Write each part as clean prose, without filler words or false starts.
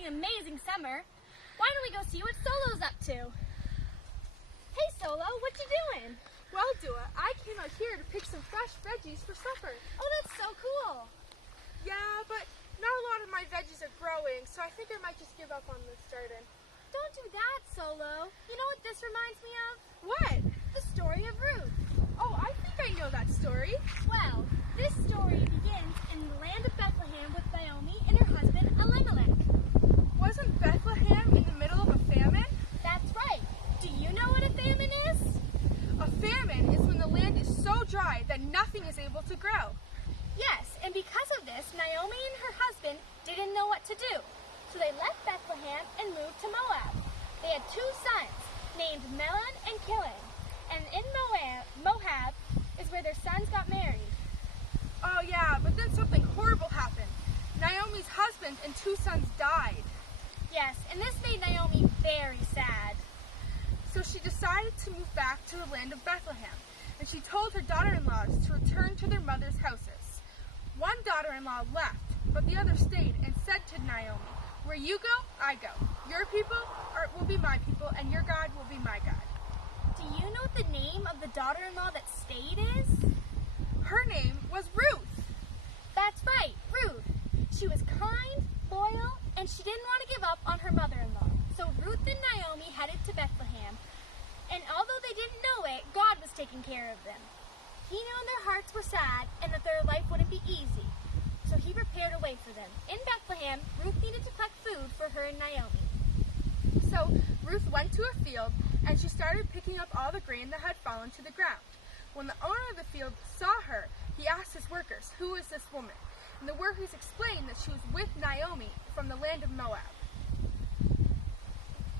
having an amazing summer. Why don't we go see what Solo's up to? Hey Solo, what you doing? Well, Dua, I came out here to pick some fresh veggies for supper. Oh, that's so cool. Yeah, but not a lot of my veggies are growing, so I think I might just give up on this garden. Don't do that, Solo. You know what this reminds me of? What? The story of Ruth. Oh, I think I know that story. Well, this story begins in the land of Bethlehem with Naomi and her husband Elimelech. Wasn't Bethlehem in the middle of a famine? That's right. Do you know what a famine is? A famine is when the land is so dry that nothing is able to grow. Yes, and because of this, Naomi and her husband didn't know what to do. So they left Bethlehem and moved to Moab. They had two sons named Melon and Kilon. And in Moab is where their sons got married. Oh yeah, but then something horrible happened. Naomi's husband and two sons died. Yes, and this made Naomi very sad. So she decided to move back to the land of Bethlehem, and she told her daughter-in-laws to return to their mother's houses. One daughter-in-law left, but the other stayed and said to Naomi, "Where you go, I go. Your people will be my people, and your God will be my God." Do you know what the name of the daughter-in-law that stayed is? Her name was Ruth. That's right, Ruth. She was kind, loyal, and she didn't want to give up on her mother-in-law. So Ruth and Naomi headed to Bethlehem, and although they didn't know it, God was taking care of them. He knew their hearts were sad and that their life wouldn't be easy, so he prepared a way for them. In Bethlehem, Ruth needed to collect food for her and Naomi. So Ruth went to a field, and she started picking up all the grain that had fallen to the ground. When the owner of the field saw her, he asked his workers, "Who is this woman?" And the workers explained that she was with Naomi from the land of Moab.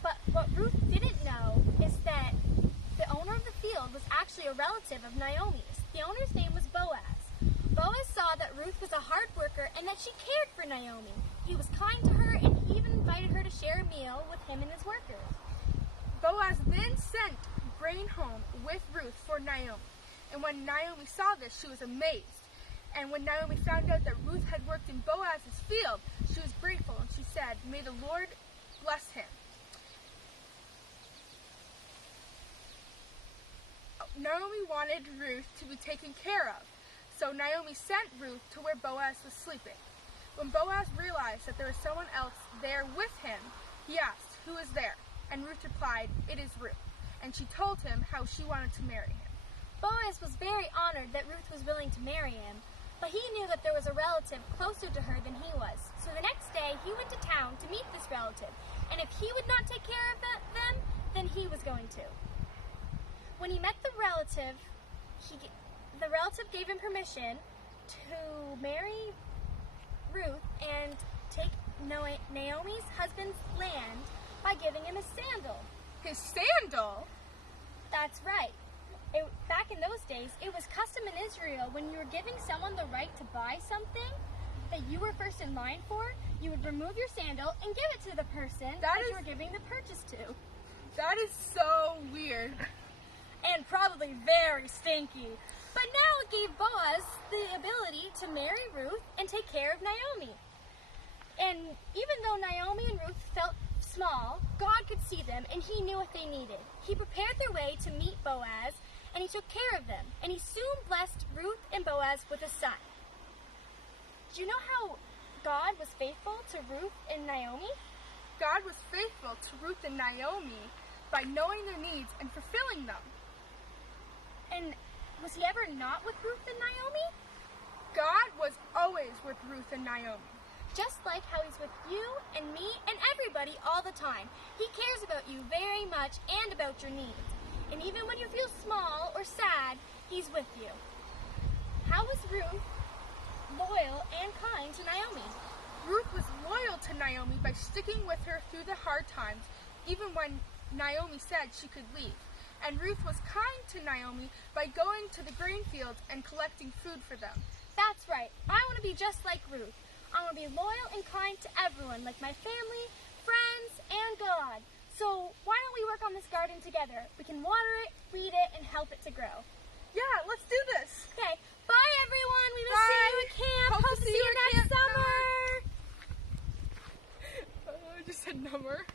But what Ruth didn't know is that the owner of the field was actually a relative of Naomi's. The owner's name was Boaz. Boaz saw that Ruth was a hard worker and that she cared for Naomi. He was kind to her and he even invited her to share a meal with him and his workers. Boaz then sent grain home with Ruth for Naomi. And when Naomi saw this, she was amazed. And when Naomi found out that Ruth had worked in Boaz's field, she was grateful, and she said, "May the Lord bless him." Naomi wanted Ruth to be taken care of, so Naomi sent Ruth to where Boaz was sleeping. When Boaz realized that there was someone else there with him, he asked, "Who is there?" And Ruth replied, "It is Ruth." And she told him how she wanted to marry him. Boaz was very honored that Ruth was willing to marry him, but he knew that there was a relative closer to her than he was. So the next day, he went to town to meet this relative, and if he would not take care of them, then he was going to. When he met the relative gave him permission to marry Ruth and take Naomi's husband's land by giving him a sandal. His sandal? That's right. Back in those days, it was custom in Israel when you were giving someone the right to buy something that you were first in line for, you would remove your sandal and give it to the person that you were giving the purchase to. That is so weird. And probably very stinky. But now it gave Boaz the ability to marry Ruth and take care of Naomi. And even though Naomi and Ruth felt small, God could see them and he knew what they needed. He prepared their way to meet Boaz and he took care of them. And he soon blessed Ruth and Boaz with a son. Do you know how God was faithful to Ruth and Naomi? God was faithful to Ruth and Naomi by knowing their needs and fulfilling them. And was he ever not with Ruth and Naomi? God was always with Ruth and Naomi. Just like how he's with you and me and everybody all the time. He cares about you very much and about your needs. And even when you feel small or sad, he's with you. How was Ruth loyal and kind to Naomi? Ruth was loyal to Naomi by sticking with her through the hard times, even when Naomi said she could leave. And Ruth was kind to Naomi by going to the grain fields and collecting food for them. That's right. I want to be just like Ruth. I want to be loyal and kind to everyone, like my family, friends, and God. So why don't we work on this garden together? We can water it, weed it, and help it to grow. Yeah, let's do this. Okay. Bye, everyone. We will see you at camp. Hope to see you next summer. I just said number.